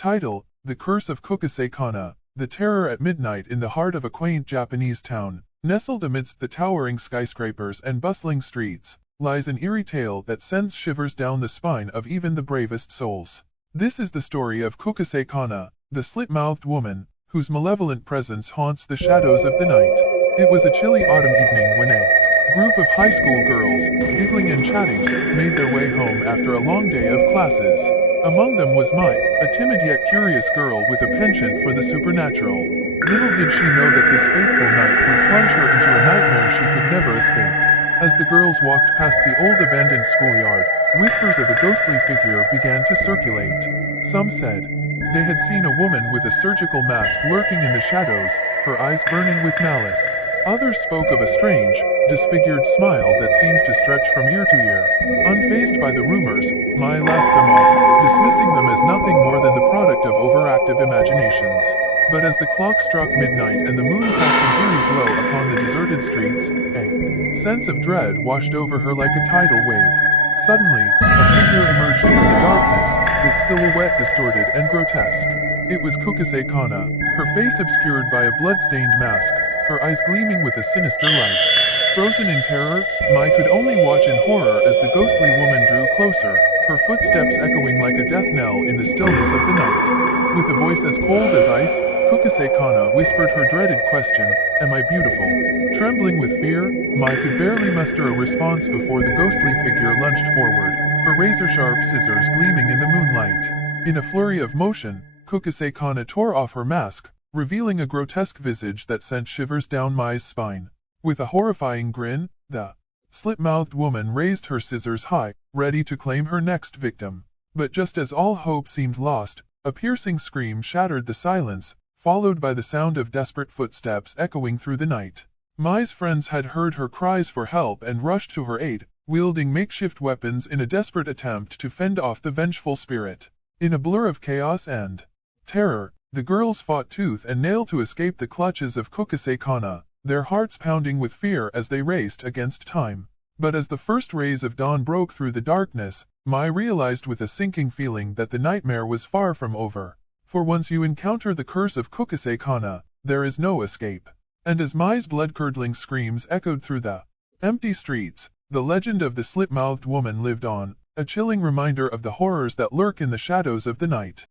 Title: The Curse of Kuchisake-onna. The terror at midnight in the heart of a quaint Japanese town, nestled amidst the towering skyscrapers and bustling streets, lies an eerie tale that sends shivers down the spine of even the bravest souls. This is the story of Kuchisake-onna, the slit-mouthed woman, whose malevolent presence haunts the shadows of the night. It was a chilly autumn evening when a group of high school girls, giggling and chatting, made their way home after a long day of classes. Among them was Mai, a timid yet curious girl with a penchant for the supernatural. Little did she know that this fateful night would plunge her into a nightmare she could never escape. As the girls walked past the old abandoned schoolyard, whispers of a ghostly figure began to circulate. Some said they had seen a woman with a surgical mask lurking in the shadows, her eyes burning with malice. Others spoke of a strange, disfigured smile that seemed to stretch from ear to ear. Unfazed by the rumors, Mai laughed them off, dismissing them as nothing more than the product of overactive imaginations. But as the clock struck midnight and the moon cast an eerie glow upon the deserted streets, a sense of dread washed over her like a tidal wave. Suddenly, a figure emerged from the darkness, its silhouette distorted and grotesque. It was Kuchisake-onna, her face obscured by a blood-stained mask, her eyes gleaming with a sinister light. Frozen in terror, Mai could only watch in horror as the ghostly woman drew closer, her footsteps echoing like a death knell in the stillness of the night. With a voice as cold as ice, Kuchisake-onna whispered her dreaded question, "Am I beautiful?" Trembling with fear, Mai could barely muster a response before the ghostly figure lunged forward, her razor-sharp scissors gleaming in the moonlight. In a flurry of motion, Kuchisake-onna tore off her mask, revealing a grotesque visage that sent shivers down Mai's spine. With a horrifying grin, the slit-mouthed woman raised her scissors high, ready to claim her next victim. But just as all hope seemed lost, a piercing scream shattered the silence, followed by the sound of desperate footsteps echoing through the night. Mai's friends had heard her cries for help and rushed to her aid, wielding makeshift weapons in a desperate attempt to fend off the vengeful spirit. In a blur of chaos and terror, the girls fought tooth and nail to escape the clutches of Kuchisake-onna, their hearts pounding with fear as they raced against time. But as the first rays of dawn broke through the darkness, Mai realized with a sinking feeling that the nightmare was far from over. For once you encounter the curse of Kuchisake-onna, there is no escape. And as Mai's blood-curdling screams echoed through the empty streets, the legend of the slit-mouthed woman lived on, a chilling reminder of the horrors that lurk in the shadows of the night.